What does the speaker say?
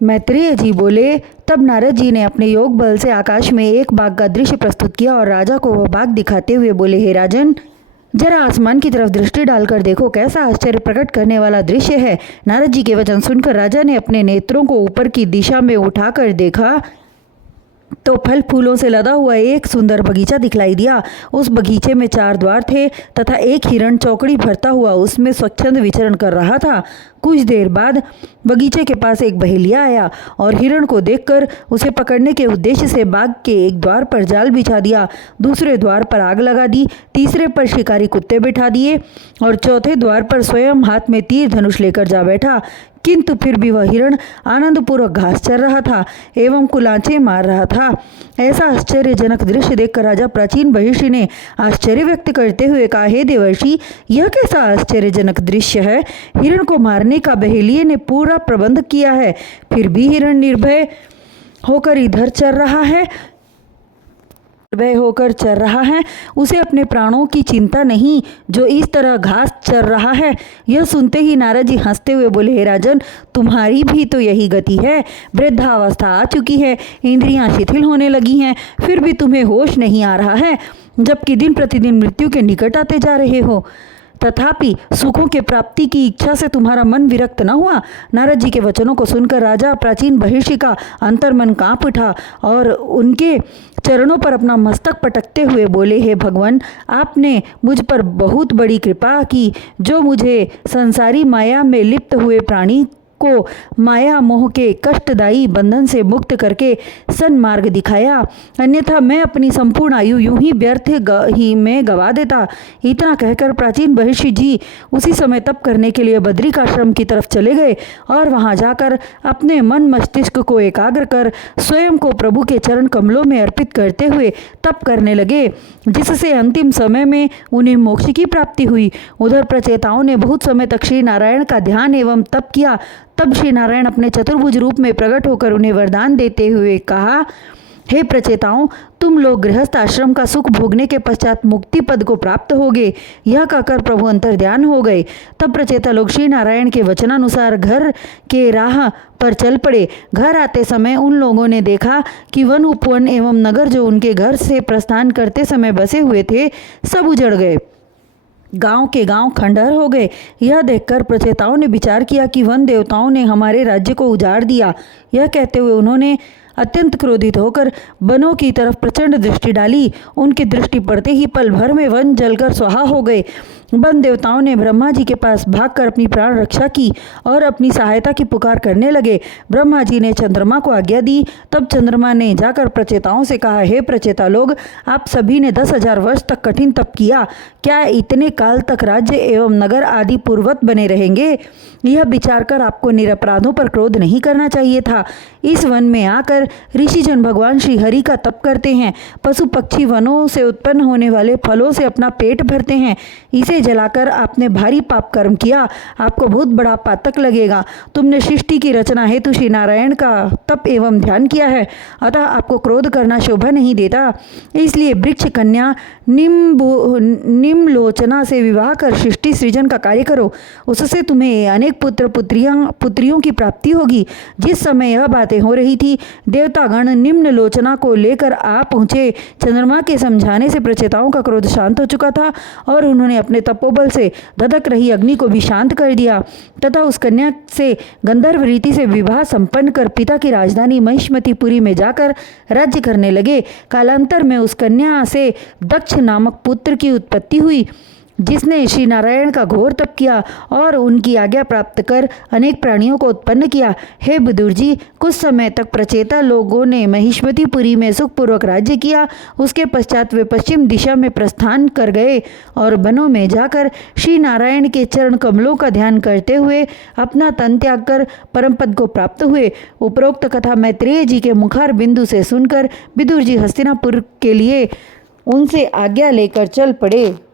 मैत्रेय जी बोले। तब नारद जी ने अपने योग बल से आकाश में एक बाघ का दृश्य प्रस्तुत किया और राजा को वह बाघ दिखाते हुए बोले, हे राजन, जरा आसमान की तरफ दृष्टि डालकर देखो, कैसा आश्चर्य प्रकट करने वाला दृश्य है। नारद जी के वचन सुनकर राजा ने अपने नेत्रों को ऊपर की दिशा में उठाकर देखा तो फल फूलों से लदा हुआ एक सुंदर बगीचा दिखलाई दिया। उस बगीचे में 4 द्वार थे तथा एक हिरण चौकड़ी भरता हुआ उसमें स्वच्छंद विचरण कर रहा था। कुछ देर बाद बगीचे के पास एक बहेलिया आया और हिरण को देखकर उसे पकड़ने के उद्देश्य से बाग के एक द्वार पर जाल बिछा दिया, दूसरे द्वार पर आग लगा दी, तीसरे पर शिकारी कुत्ते बिठा दिए और चौथे द्वार पर स्वयं हाथ में तीर धनुष लेकर जा बैठा। किंतु फिर भी वह हिरण आनंदपूर्वक घास चर रहा था एवं कुलांचे मार रहा था। ऐसा आश्चर्यजनक दृश्य देखकर राजा प्राचीन महिषी ने आश्चर्य व्यक्त करते हुए कहा, हे देवर्षि, यह कैसा आश्चर्यजनक दृश्य है। हिरण को मारने का बहेलिये ने पूरा प्रबंध किया है, फिर भी हिरण निर्भय होकर इधर चर रहा है, उसे अपने प्राणों की चिंता नहीं जो इस तरह घास चर रहा है। यह सुनते ही नारद जी हंसते हुए बोले, हे राजन, तुम्हारी भी तो यही गति है। वृद्धावस्था आ चुकी है, इंद्रियां शिथिल होने लगी हैं, फिर भी तुम्हें होश नहीं आ रहा है, जबकि दिन प्रतिदिन मृत्यु के निकट आते जा रहे हो। तथापि सुखों के प्राप्ति की इच्छा से तुम्हारा मन विरक्त न हुआ। नारद जी के वचनों को सुनकर राजा प्राचीन महिषी का अंतर्मन कांप उठा और उनके चरणों पर अपना मस्तक पटकते हुए बोले, हे भगवान, आपने मुझ पर बहुत बड़ी कृपा की, जो मुझे संसारी माया में लिप्त हुए प्राणी को माया मोह के कष्टदायी बंधन से मुक्त करके सन्मार्ग दिखाया, अन्यथा मैं अपनी संपूर्ण आयु यूं ही व्यर्थ ही में गवा देता। इतना कहकर प्राचीन महिषी जी उसी समय तप करने के लिए बद्रिकाश्रम की तरफ चले गए और वहां जाकर अपने मन मस्तिष्क को एकाग्र कर स्वयं को प्रभु के चरण कमलों में अर्पित करते हुए तप करने लगे, जिससे अंतिम समय में उन्हें मोक्ष की प्राप्ति हुई। उधर प्रचेताओं ने बहुत समय तक श्री नारायण का ध्यान एवं तप किया। तब श्री नारायण अपने चतुर्भुज रूप में प्रकट होकर उन्हें वरदान देते हुए कहा, हे प्रचेताओं, तुम लोग गृहस्थ आश्रम का सुख भोगने के पश्चात मुक्ति पद को प्राप्त होगे। यह कहकर प्रभु अंतर्ध्यान हो गए। तब प्रचेता लोग श्री नारायण के वचनानुसार घर के राह पर चल पड़े। घर आते समय उन लोगों ने देखा कि वन उपवन एवं नगर जो उनके घर से प्रस्थान करते समय बसे हुए थे, सब उजड़ गए, गांव के गांव खंडहर हो गए। यह देखकर प्रचेताओं ने विचार किया कि वन देवताओं ने हमारे राज्य को उजाड़ दिया। यह कहते हुए उन्होंने अत्यंत क्रोधित होकर वनों की तरफ प्रचंड दृष्टि डाली। उनकी दृष्टि पड़ते ही पल भर में वन जलकर स्वाहा हो गए। वन देवताओं ने ब्रह्मा जी के पास भागकर अपनी प्राण रक्षा की और अपनी सहायता की पुकार करने लगे। ब्रह्मा जी ने चंद्रमा को आज्ञा दी। तब चंद्रमा ने जाकर प्रचेताओं से कहा, हे प्रचेता लोग, आप सभी ने 10,000 वर्ष तक कठिन तप किया, क्या इतने काल तक राज्य एवं नगर आदि पूर्वत बने रहेंगे? यह विचार कर आपको निरपराधों पर क्रोध नहीं करना चाहिए था। इस वन में आकर ऋषिजन भगवान श्री हरि का तप करते हैं, पशु पक्षी वनों से उत्पन्न होने वाले फलों से अपना पेट भरते हैं। इसे जलाकर आपने भारी पाप कर्म किया, आपको बहुत बड़ा पातक लगेगा। तुमने सृष्टि की रचना हेतु श्री नारायण का तप एवं ध्यान किया है, अतः आपको क्रोध करना शोभा नहीं देता। इसलिए वृक्ष कन्या निम्लोचना से विवाह कर सृष्टि सृजन का कार्य करो, उससे तुम्हें अनेक पुत्रियों की प्राप्ति होगी। जिस समय यह बातें हो रही थी, देवतागण निम्नलोचना को लेकर आ पहुँचे। चंद्रमा के समझाने से प्रचेताओं का क्रोध शांत हो चुका था और उन्होंने अपने तपोबल से धधक रही अग्नि को भी शांत कर दिया तथा उस कन्या से गंधर्व रीति से विवाह संपन्न कर पिता की राजधानी महिष्मतीपुरी में जाकर राज्य करने लगे। कालांतर में उस कन्या से दक्ष नामक पुत्र की उत्पत्ति हुई, जिसने श्री नारायण का घोर तप किया और उनकी आज्ञा प्राप्त कर अनेक प्राणियों को उत्पन्न किया। हे विदुर जी, कुछ समय तक प्रचेता लोगों ने महिष्मतीपुरी में सुखपूर्वक राज्य किया। उसके पश्चात वे पश्चिम दिशा में प्रस्थान कर गए और वनों में जाकर श्री नारायण के चरण कमलों का ध्यान करते हुए अपना तन त्याग कर परम पद को प्राप्त हुए। उपरोक्त कथा मैत्रेय जी के मुखार बिंदु से सुनकर विदुर जी हस्तिनापुर के लिए उनसे आज्ञा लेकर चल पड़े।